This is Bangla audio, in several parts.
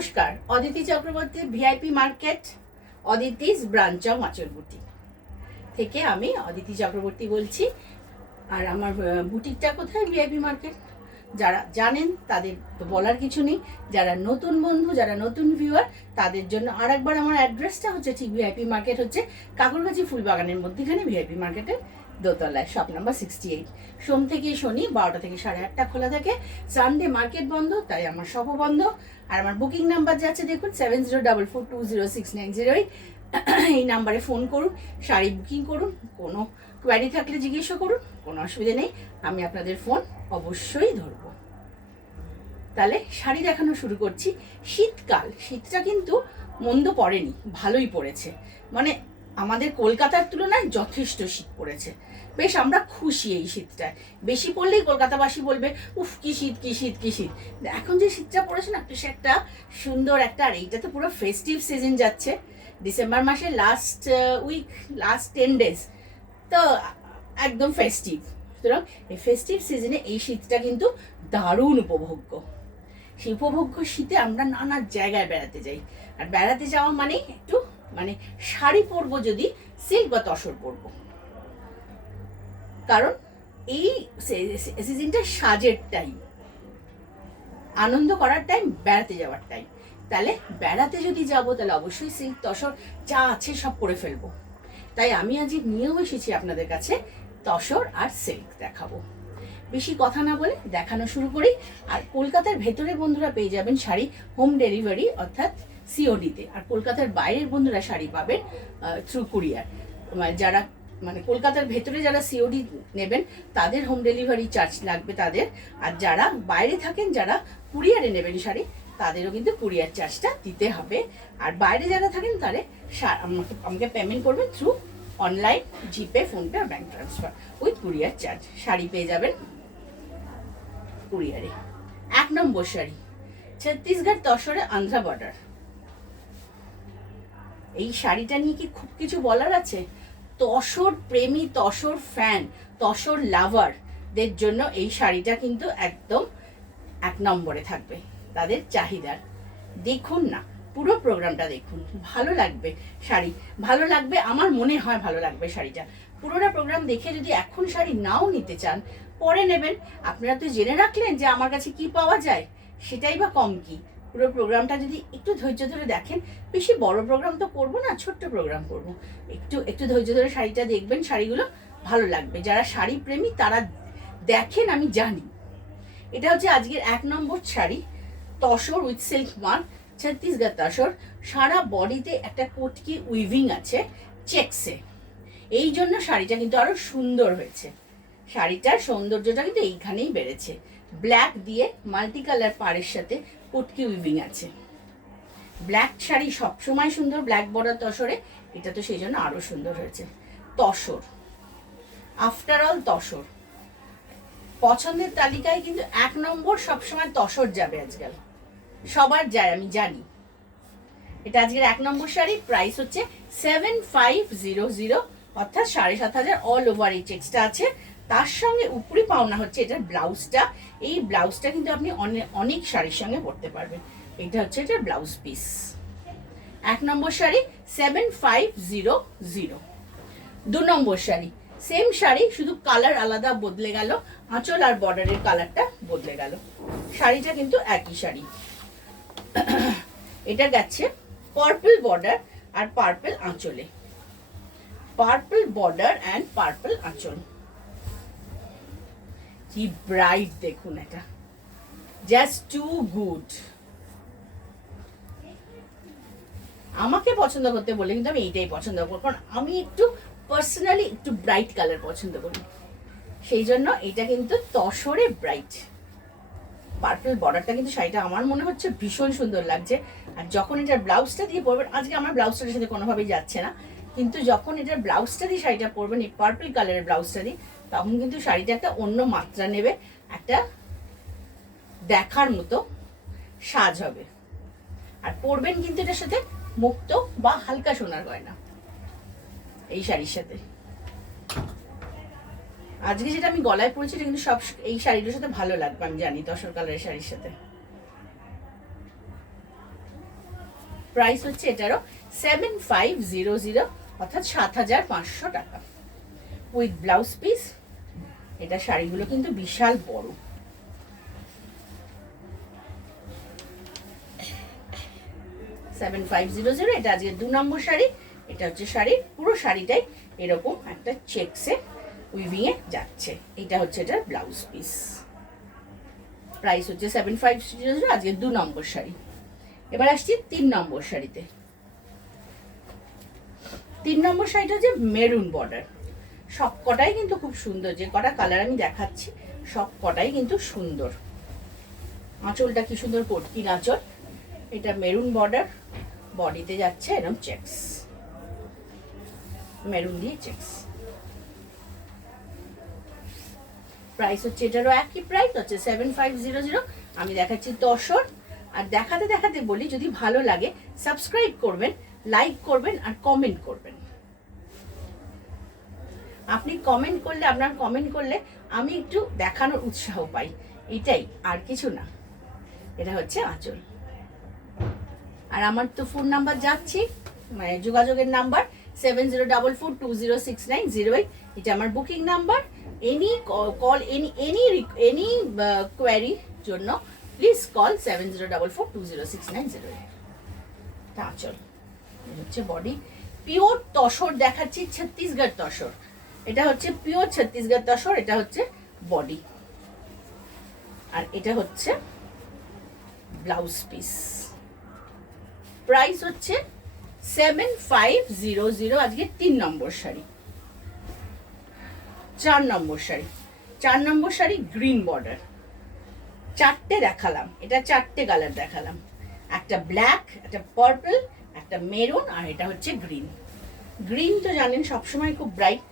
নমস্কার, Aditi Chakraborty VIP market Aditi's branch of আঁচল বুটিক থেকে আমি অদিতি চক্রবর্তী বলছি। আর আমার বুটিকটা কোথায়? VIP market. যারা জানেন তাদের তো বলার কিছু নেই, যারা নতুন বন্ধু, যারা নতুন ভিউয়ার, তাদের জন্য আর একবার আমার অ্যাড্রেসটা হচ্ছে ঠিক ভিআইপি মার্কেট হচ্ছে কাকুরগাছি ফুলবাগানের মধ্যেখানে ভিআইপি মার্কেটের দোতলায়, শপ নাম্বার 68। সোম থেকে শনি 12টা থেকে 8:30 খোলা থাকে, সানডে মার্কেট বন্ধ, তাই আমার শপও বন্ধ। আর আমার বুকিং নাম্বার যাচ্ছে দেখুন 7044206908। এই নাম্বারে ফোন করুন, শাড়ি বুকিং করুন, কোনো কোয়ারি থাকলে জিজ্ঞেসও করুন, কোনো অসুবিধা নেই, আমি আপনাদের ফোন অবশ্যই ধরবো। তাহলে শাড়ি দেখানো শুরু করছি। শীতকাল, শীতটা কিন্তু মন্দ পড়েনি, ভালোই পড়েছে, মানে আমাদের কলকাতার তুলনায় যথেষ্ট শীত পড়েছে। বেশ আমরা খুশি এই শীতটায়। বেশি পড়লেই কলকাতাবাসী বলবে উফ কি শীত কি শীত কি শীত। এখন যে শীতটা পড়েছে না, বেশ একটা সুন্দর একটা। আর এইটা তো পুরো ফেস্টিভ সিজন যাচ্ছে, ডিসেম্বর মাসের লাস্ট উইক, লাস্ট 10 days তো একদম ফেস্টিভ। সুতরাং এই ফেস্টিভ সিজনে এই শীতটা কিন্তু দারুণ উপভোগ্য। সেই উপভোগ্য শীতে আমরা নানা জায়গায় বেড়াতে যাই, আর বেড়াতে যাওয়া মানে একটু মানে শাড়ি পরবো, যদি সিল্ক বা তসর পরবো, কারণ এই সিজনটা সাজের টাইম, আনন্দ করার টাইম, বেড়াতে যাওয়ার টাইম। তাহলে বেড়াতে যদি যাবো তাহলে অবশ্যই সিল্ক তসর যা আছে সব পরে ফেলবো। তাই আমি আজ নিয়েও এসেছি আপনাদের কাছে তসর আর সিল্ক দেখাবো। বেশি কথা না বলে দেখানো শুরু করি। আর কলকাতার ভেতরে বন্ধুরা পেয়ে যাবেন শাড়ি হোম ডেলিভারি অর্থাৎ সিওডিতে, আর কলকাতার বাইরের বন্ধুরা শাড়ি পাবেন থ্রু কুরিয়ার। যারা মানে কলকাতার ভেতরে যারা সিওডি নেবেন তাদের হোম ডেলিভারি চার্জ লাগবে তাদের, আর যারা বাইরে থাকেন, যারা কুরিয়ারে নেবেন শাড়ি, তাদেরও কিন্তু কুরিয়ার চার্জটা দিতে হবে। আর বাইরে যারা থাকেন তাহলে আমাকে পেমেন্ট করবেন থ্রু অনলাইন, জিপে, ফোনপে আর bank transfer with courier charge. Sari পেয়ে যাবেন কুরিয়ারে। 1 নম্বর শাড়ি ছত্তিশগড় তসরে আন্ধ্রা বর্ডার। এই শাড়িটা নিয়ে কি খুব কিছু বলার আছে? তসর প্রেমী, তসর ফ্যান, তসর লাভারদের জন্য এই শাড়িটা কিন্তু একদম 1 নম্বরে থাকবে তাদের চাহিদার। দেখুন না, পুরো প্রোগ্রামটা দেখুন, ভালো লাগবে শাড়ি, ভালো লাগবে, আমার মনে হয় ভালো লাগবে শাড়িটা। পুরোটা প্রোগ্রাম দেখে যদি এখন শাড়ি নাও নিতে চান, পরে নেবেন। আপনারা তো জেনে রাখলেন যে আমার কাছে কি পাওয়া যায়, সেটাই বা কম কি। পুরো প্রোগ্রামটা যদি একটু ধৈর্য ধরে দেখেন, বেশি বড় প্রোগ্রাম তো করবো না, ছোট্ট প্রোগ্রাম করব, একটু একটু ধৈর্য ধরে শাড়িটা দেখবেন, শাড়িগুলো ভালো লাগবে। যারা শাড়ি প্রেমী তারা দেখেন, আমি জানি। এটা হচ্ছে আজকের 1 নম্বর sari, tussar with silk mark, Chhattisgarh tussar. সারা বডিতে একটা কটকি উইভিং আছে চেকসে, এই জন্য শাড়িটা কিন্তু আরো সুন্দর হয়েছে। শাড়িটার সৌন্দর্যটা কিন্তু এইখানেই বেড়েছে। ব্ল্যাক দিয়ে মাল্টি কালার পাড়ের সাথে কটকি উইভিং আছে। ব্ল্যাক শাড়ি সবসময় সুন্দর, ব্ল্যাক বর্ডার তসরে, এটা তো সেই জন্য আরো সুন্দর হয়েছে। তসর, আফটার অল তসর পছন্দের তালিকায় কিন্তু 1 নম্বর সবসময় তসর যাবে আজকাল, সবার যায়, আমি জানি। এটা আজকের 1 নম্বর শাড়ি। প্রাইস হচ্ছে 7500, অর্থাৎ 7500 অল ওভার এই চেক্সটা আছে। তার সঙ্গে উপরি পাওনা হচ্ছে এটার ব্লাউজটা। এই ব্লাউজটা কিন্তু আপনি অনেক শাড়ির সঙ্গে পরতে পারবেন। এটা হচ্ছে এটার ব্লাউজ পিস। 1 নম্বর শাড়ি 7500। 2 নম্বর শাড়ি সেম শাড়ি, শুধু কালার আলাদা বদলে গেল, আঁচল আর বর্ডারের কালারটা বদলে গেল। শাড়িটা কিন্তু একই শাড়ি। এটা গেছে পার্পল বর্ডার আর পার্পল আঁচলে, পার্পল বর্ডার অ্যান্ড পার্পল আঁচল। কি ব্রাইট দেখুন, এটা জাস্ট টু গুড। আমাকে পছন্দ করতে বলে কিন্তু আমি এইটাই পছন্দ করবো, কারণ আমি একটু পার্সোনালি একটু ব্রাইট কালার পছন্দ করি, সেই জন্য এটা কিন্তু তসরে ব্রাইট। পার্পল বর্ডারটা কিন্তু শাড়িটা আমার মনে হচ্ছে ভীষণ সুন্দর লাগছে। আর যখন এটার ব্লাউজটা দিয়ে পরবেন, আজকে আমার ব্লাউজটার সাথে কোনোভাবেই যাচ্ছে না, কিন্তু যখন এটার ব্লাউজটা দিয়ে শাড়িটা পরবেন, এই পার্পল কালারের ব্লাউজটা দিয়ে, তখন কিন্তু শাড়িটা একটা অন্য মাত্রা নেবে, একটা দেখার মতো সাজ হবে। আর পরবেন কিন্তু এটার সাথে মুক্তো বা হালকা সোনার গয়না এই শাড়ির সাথে। আজকে যেটা আমি গলায় পরেছি এটা কিন্তু সব এই শাড়িটার সাথে ভালো লাগবে, আমি জানি, তসর কালারের শাড়ির সাথে। প্রাইস হচ্ছে এটারও 7500, অর্থাৎ 7500 টাকা উইথ ব্লাউজ পিস। এটা শাড়িগুলো কিন্তু বিশাল বড়। এটা আজকে 2 নম্বর শাড়ি। এটা হচ্ছে শাড়ির পুরো শাড়িটাই এরকম একটা চেকসে উইভিং এ যাচ্ছে। এটা হচ্ছে এটার ব্লাউজ পিস। প্রাইস হচ্ছে 7500, আজকে 2 নম্বর শাড়ি। এবার আসছি 3 নম্বর শাড়িতে। 3 নম্বর শাড়িটা হচ্ছে মেরুন বর্ডার। সব কটাই কিন্তু খুব সুন্দর, যে কটা কালার আমি দেখাচ্ছি সব কটাই কিন্তু সুন্দর। আঁচলটা কি সুন্দর পটকির আঁচল। এটা মেরুন বর্ডার, বডিতে যাচ্ছে এরকম চেকস, মেরুন দিয়ে চেকস। প্রাইস হচ্ছে এটারও একই প্রাইস হচ্ছে 7500। আমি দেখাচ্ছি তসর। আর দেখাতে দেখাতে বলি, যদি ভালো লাগে সাবস্ক্রাইব করবেন, লাইক করবেন আর কমেন্ট করবেন। আপনি কমেন্ট করলে, আপনার কমেন্ট করলে আমি একটু দেখানোর উৎসাহ পাই, এটাই, আর কিছু না। এটা হচ্ছে আঁচল। আর আমার তো ফোন নাম্বার যাচ্ছি, মানে যোগাযোগের নাম্বার 7044206908। এটা আমার booking number. Any call, any query জন্য প্লিজ কল 7044206908। আঁচল হচ্ছে বডি। পিওর তসর দেখাচ্ছি, ছত্তিশগড় তসর। এটা হচ্ছে পিওর ছত্তিশগড় তসর। এটা হচ্ছে বডি, আর এটা হচ্ছে ব্লাউজ পিস। প্রাইস হচ্ছে 7500, আজকে 3 নম্বর শাড়ি। 4 নম্বর শাড়ি। 4 নম্বর শাড়ি গ্রিন বর্ডার। 4টে দেখালাম, এটা 4টে কালার দেখালাম। একটা ব্ল্যাক, একটা পার্পল, একটা মেরুন, আর এটা হচ্ছে গ্রিন। গ্রিন তো জানেন সবসময় খুব ব্রাইট।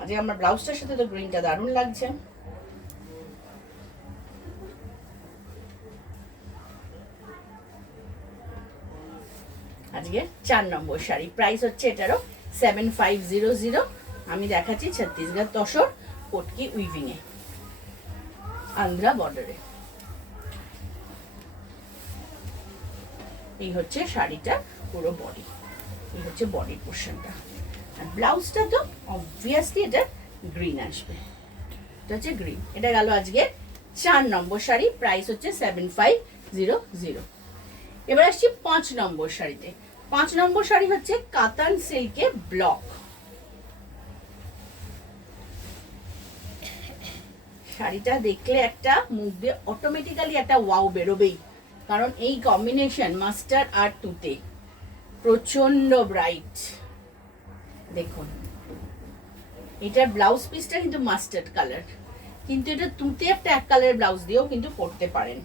আজকে আমার ব্লাউজটার সাথে তো গ্রিনটা দারুণ লাগছে। আজকে 4 নম্বর শাড়ি। প্রাইস হচ্ছে এটারও 7500। আমি দেখাচ্ছি ছত্তিশগড় তসর, পটকি উইভিং এ, আন্ধ্রা বর্ডারে। এই হচ্ছে শাড়িটা পুরো বডি। এই হচ্ছে বডির পোর্শনটা। আর ব্লাউজটা তো অবভিয়াসলি এটা গ্রিন আসবে। এটা হচ্ছে গ্রিন। এটা গেল আজকে 4 নম্বর শাড়ি। প্রাইস হচ্ছে 7500। এবার আসছি 5 নম্বর শাড়িতে। 5 নম্বর শাড়ি হচ্ছে কাতান সিল্কে ব্লক। শাড়িটা দেখলে একটা মুখ দিয়ে অটোমেটিক্যালি একটা ওয়াও বেরোবেই, কারণ এই কম্বিনেশন মাস্টার্ড আর তুতে প্রচন্ড ব্রাইট। দেখুন, এটার ব্লাউজ পিসটা কিন্তু মাস্টার্ড কালার, কিন্তু এটা তুতে একটা এক কালারের ব্লাউজ দিয়েও কিন্তু পরতে পারেন।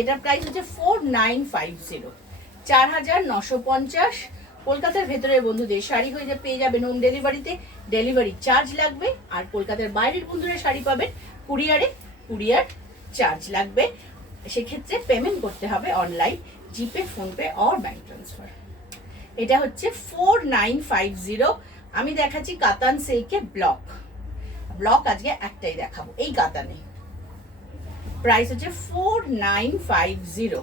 এটার প্রাইস হচ্ছে 4950, 4950। কলকাতার ভেতরের বন্ধুদের শাড়ি হয়ে পেয়ে যাবেন হোম ডেলিভারিতে, ডেলিভারি চার্জ লাগবে। আর কলকাতার বাইরের বন্ধুরা শাড়ি পাবেন কুরিয়ারে, কুরিয়ার চার্জ লাগবে। সেক্ষেত্রে পেমেন্ট করতে হবে online, GPay, PhonePe or bank transfer. এটা হচ্ছে 4950। আমি দেখাচ্ছি কাতান সিল্কে ব্লক। ব্লক আজকে একটাই দেখাবো, এই কাতানে। প্রাইস হচ্ছে 4950।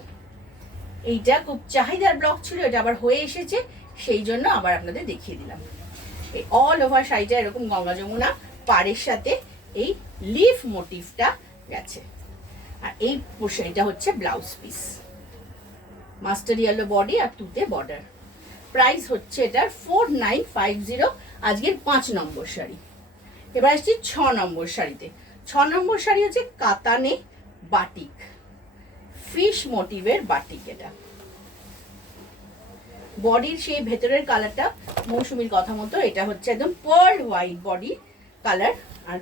এইটা খুব চাহিদার ব্লক ছিল, এটা আবার হয়ে এসেছে, সেই জন্য আবার আপনাদের দেখিয়ে দিলাম। এই অল ওভার শাড়িটা এরকম গঙ্গা যমুনা পাড়ের সাথে এই লিফ মোটিভটা গেছে। আর এই এটা হচ্ছে blouse piece, master yellow body আর তুতে বর্ডার। প্রাইস হচ্ছে এটার 4950, আজকের 5 নম্বর শাড়ি। এবার আসছি 6 নম্বর শাড়িতে। 6 নম্বর শাড়ি হচ্ছে কাতানে বাটিক, ফিশ মোটিভের বাটিক। এটা বডির সেই ভেতরের কালারটা মৌসুমীর কথা মতো, এটা হচ্ছে একদম পার্ল হোয়াইট বডি কালার আর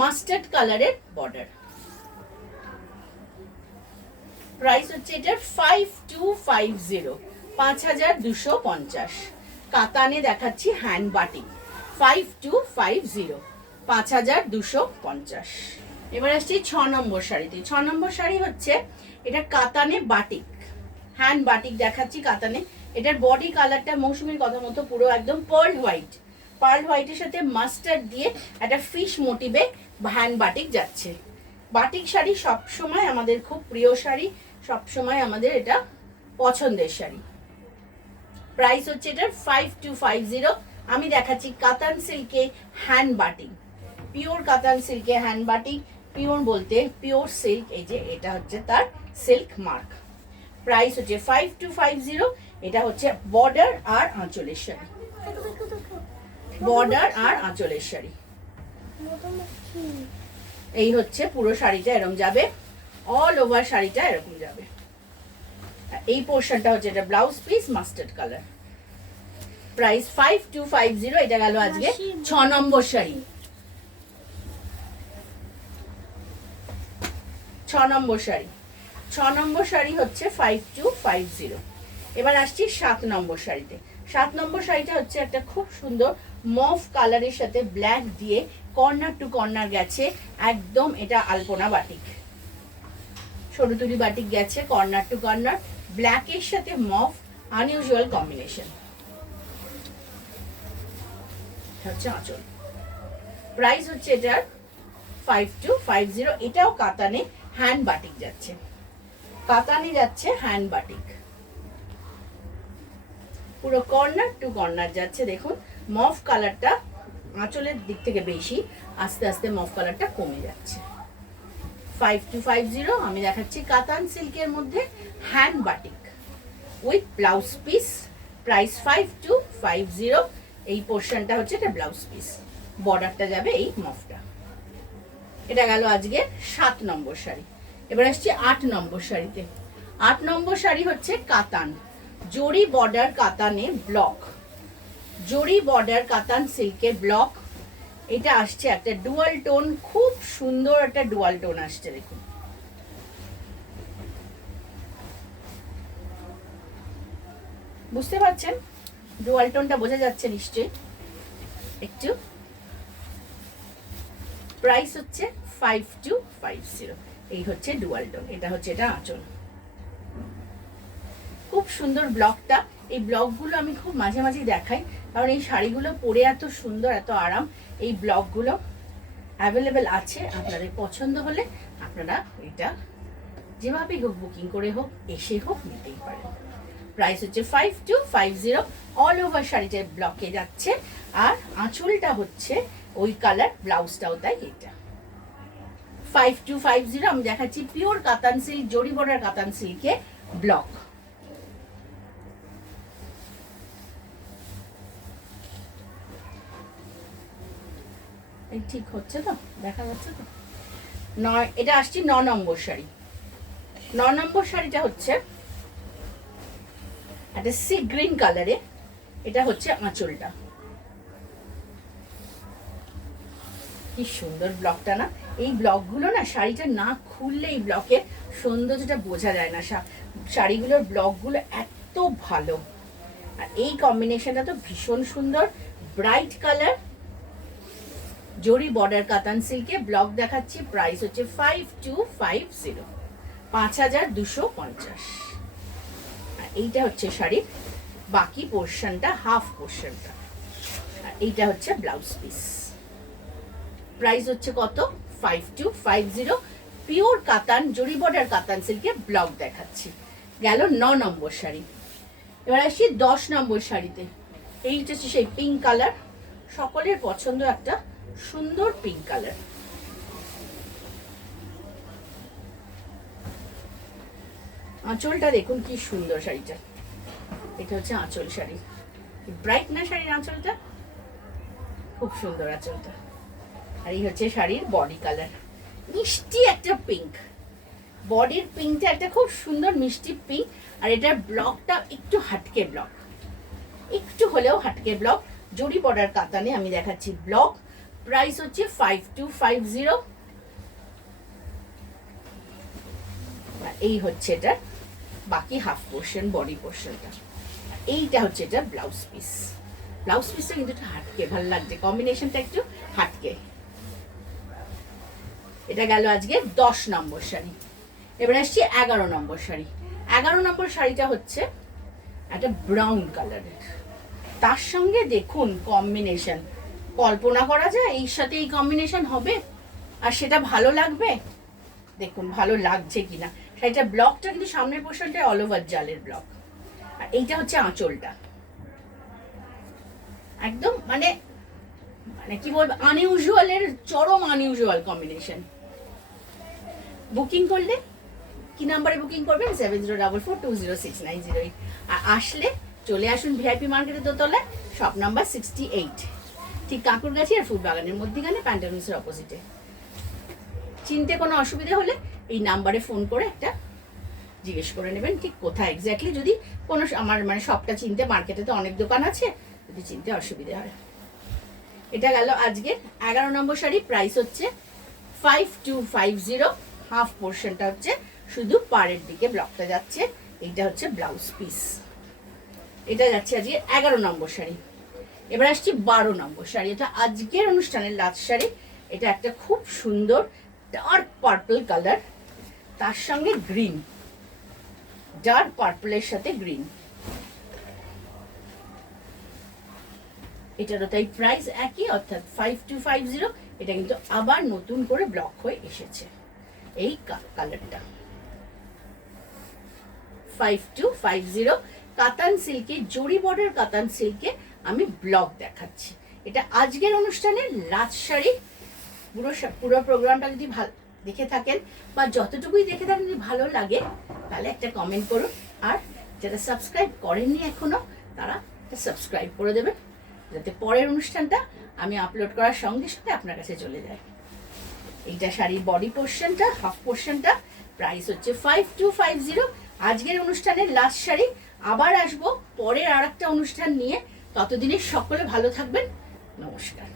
মাস্টার্ড কালারের বর্ডার। প্রাইস হচ্ছে এটার 5250, 5250। কাতানে দেখাচ্ছি হ্যান্ড বাটিক, 5250, 5250। এবার আসছি 6 নম্বর শাড়িতে। 6 নম্বর শাড়ি হচ্ছে এটা কাতানে বাটিক, হ্যান্ড বাটিক দেখাচ্ছি কাতানে। এটার বডি কালারটা মৌসুমীর কথা মতো পুরো একদম পার্ল হোয়াইট, পার্ল হোয়াইটের সাথে মাস্টার্ড দিয়ে একটা ফিশ মোটিভে হ্যান্ড বাটিক যাচ্ছে। বাটিক শাড়ি সবসময় আমাদের খুব প্রিয় শাড়ি, সবসময় আমাদের এটা পছন্দের শাড়ি। প্রাইস হচ্ছে এটার 5250। আমি দেখাচ্ছি কাতান সিল্কে হ্যান্ড বাটিক, পিওর কাতান সিল্কে হ্যান্ড বাটিক। পিওর বলতে পিওর সিল্ক, এই যে এটা হচ্ছে তার সিল্ক মার্ক। প্রাইস হচ্ছে 5250। এটা হচ্ছে বর্ডার আর আঁচলের শাড়ি, বর্ডার আর আঁচলের শাড়ি। এই হচ্ছে পুরো শাড়িটা এরকম যাবে, অল ওভার শাড়িটা এরকম যাবে। এই পোর্শনটা হচ্ছে এটা blouse piece mustard colour. Price 5250। এটা গেল আজকে 6 নম্বর শাড়ি। 6 নম্বর শাড়ি, 6 নম্বর শাড়ি হচ্ছে 5250। এবার আসছি 7 নম্বর শাড়িতে। 7 নম্বর শাড়িটা হচ্ছে একটা খুব সুন্দর মভ কালারের সাথে ব্ল্যাক দিয়ে কর্নার টু কর্নার গেছে, একদম এটা আলপনা বাটিক, সরুতুলি বাটিক গেছে কর্নার টু কর্নার, ব্ল্যাকের সাথে মভ, আনইউজুয়াল কম্বিনেশন। হচ্ছে আঁচল। প্রাইস হচ্ছে এটার 5250। এটাও কাতানে হ্যান্ড বাটিক যাচ্ছে, কাতানে যাচ্ছে হ্যান্ড বাটিক, পুরো কর্নার টু কর্নার যাচ্ছে। দেখুন মভ কালারটা আঁচলের দিক থেকে বেশি, আস্তে আস্তে মভ কালারটা কমে যাচ্ছে। 5250। আমি দেখাচ্ছি কাতান সিল্কের মধ্যে hand batik with blouse piece. Price 5250। এই পোর্শনটা হচ্ছে এটা ব্লাউজ পিস, বর্ডারটা যাবে এই মফটা। এটা গেল আজকে 7 নম্বর শাড়ি। এবার আসছি 8 নম্বর শাড়িতে। 8 নম্বর শাড়ি হচ্ছে কাতান, জরি বর্ডার কাতানে ব্লক, জরি বর্ডার কাতান সিল্কের ব্লক। এটা আসছে একটা ডুয়াল টোন, খুব সুন্দর একটা ডুয়াল টোন আসছে। দেখুন বুঝতে পারছেন, ডুয়াল টোনটা বোঝা যাচ্ছে নিশ্চয়ই একটু। প্রাইস হচ্ছে 5250। এই হচ্ছে ডুয়াল টোন, এটা হচ্ছে এটা আঁচল। খুব সুন্দর ব্লকটা। এই ব্লকগুলো আমি খুব মাঝে মাঝে দেখাই, কারণ এই শাড়িগুলো পরে এত সুন্দর, এত আরাম। এই ব্লকগুলো অ্যাভেলেবেল আছে, আপনাদের পছন্দ হলে আপনারা এটা যেভাবেই হোক বুকিং করে হোক এসে হোক নিতেই পারেন। প্রাইস হচ্ছে 5250। অল ওভার শাড়িটা ব্লকে যাচ্ছে, আর আঁচলটা হচ্ছে ওই কালার, ব্লাউজটাও তাই। এটা 5250। আমি দেখাচ্ছি পিওর কাতান সিল্ক, জরি বর্ডার কাতান সিল্কে ব্লক। ঠিক হচ্ছে তো, দেখা যাচ্ছে তো? এটা আসছি 9 নম্বর শাড়ি। 9 নম্বর শাড়িটা হচ্ছে একটা সি গ্রিন কালারে। এটা হচ্ছে আঁচলটা, কি সুন্দর ব্লকটা না। এই ব্লকগুলো না, শাড়িটা না খুললে এই ব্লকের সৌন্দর্যটা বোঝা যায় না। শাড়িগুলোর ব্লকগুলো এত ভালো, আর এই কম্বিনেশনটা তো ভীষণ সুন্দর, ব্রাইট কালার, জরি বর্ডার কাতান সিল্কে ব্লক দেখাচ্ছি। প্রাইস হচ্ছে 5250, 5250। আর এইটা হচ্ছে শাড়ির বাকি পোর্শনটা, হাফ পোর্শনটা, আর এইটা হচ্ছে ব্লাউজ পিস। প্রাইস হচ্ছে কত? 5250। পিওর কাতান, জরি বর্ডার কাতান সিল্কে ব্লক দেখাচ্ছি। গেল 9 নম্বর শাড়ি। এবার আসি 10 নম্বর শাড়িতে। এইটা হচ্ছে সেই পিঙ্ক কালার, সকলের পছন্দ একটা সুন্দর পিঙ্ক কালার। আঁচলটা দেখুন কি সুন্দর শাড়িটা। এটা হচ্ছে আঁচল শাড়ি, ব্রাইট না শাড়ির আঁচলটা, খুব সুন্দর আঁচলটা। আর এই হচ্ছে শাড়ির বডি কালার, মিষ্টি একটা পিঙ্ক। বডির পিঙ্কটা একটা খুব সুন্দর মিষ্টি পিঙ্ক, আর এটার ব্লকটা একটু হাটকে ব্লক, একটু হলেও হাটকে ব্লক। জরি বর্ডার কাতানে আমি দেখাচ্ছি ব্লক। প্রাইস হচ্ছে 5250। এই হচ্ছে এটা বাকি হাফ পোর্শন, বডি পোর্শনটা। এইটা হচ্ছে এটা ব্লাউজ পিস। ব্লাউজ পিসটা কিন্তু একটু হাটকে, ভালো লাগছে কম্বিনেশনটা একটু হাটকে। এটা গেল আজকে 10 নম্বর শাড়ি। এবার আসছি 11 নম্বর শাড়ি। 11 নম্বর শাড়িটা হচ্ছে একটা ব্রাউন কালারের, তার সঙ্গে দেখুন কম্বিনেশন, কল্পনা করা যায় এর সাথে এই কম্বিনেশন হবে আর সেটা ভালো লাগবে। দেখুন ভালো লাগছে কিনা, শাড়িটা ব্লকটা কিন্তু সামনের পোর্শনটা অল ওভার জালের ব্লক, আর এইটা হচ্ছে আঁচলটা। একদম মানে মানে কি বলবো, আনইউজুয়ালের চরম আনইউজুয়াল কম্বিনেশন। বুকিং করলে কি নাম্বারে বুকিং করবেন? 7044206908। আর আসলে চলে আসুন ভিআইপি মার্কেটের দোতলায়, শপ নাম্বার 68, ঠিক কাঁকুরগাছি আর ফুলবাগানের মধ্যিখানে, প্যান্টালুন্সের অপোজিটে। চিনতে কোনো অসুবিধা হলে এই নাম্বারে ফোন করে একটা জিজ্ঞেস করে নেবেন ঠিক কোথায় এক্স্যাক্টলি, যদি কোনো আমার মানে শপটা চিনতে, মার্কেটে তো অনেক দোকান আছে, যদি চিনতে অসুবিধা হয়। এটা গেল আজকে 11 নম্বর শাড়ি। প্রাইস হচ্ছে 5250। হাফ পোর্শনটা হচ্ছে শুধু পাড়ের দিকে ব্লকটা যাচ্ছে, এইটা হচ্ছে ব্লাউজ পিস। এটা যাচ্ছে আজকে 11 নম্বর শাড়ি। এবার আসছি 12 নম্বর শাড়ি। এটা আজকের অনুষ্ঠানের লাস্ট শাড়ি। এটা একটা খুব সুন্দর ডার্ক পার্পল কালার, তার সঙ্গে গ্রিন, ডার্ক পার্পলের সাথে গ্রিন। এটারও তাই প্রাইস একই, অর্থাৎ 5250। এটা কিন্তু আবার নতুন করে ব্লক হয়ে এসেছে এই কালারটা। 5250 কাতান সিল্কে, জরি বর্ডার কাতান সিল্কে আমি ব্লক দেখাচ্ছি। এটা আজকের অনুষ্ঠানের লাস্ট শাড়ি। পুরো প্রোগ্রামটা যদি ভালো দেখে থাকেন বা যতটুকুই দেখে থাকেন যদি ভালো লাগে, তাহলে একটা কমেন্ট করুন। আর যারা সাবস্ক্রাইব করেননি এখনো, তারা সাবস্ক্রাইব করে দেবেন, যাতে পরের অনুষ্ঠানটা আমি আপলোড করার সঙ্গে সঙ্গে আপনার কাছে চলে যায়। এইটা শাড়ির বডি পোর্শনটা, হাফ পোর্শনটা। প্রাইস হচ্ছে 5250। আজকের অনুষ্ঠানের লাস্ট শাড়ি। আবার আসবো পরের আর একটা অনুষ্ঠান নিয়ে। ততদিনে সকলে ভালো থাকবেন। নমস্কার।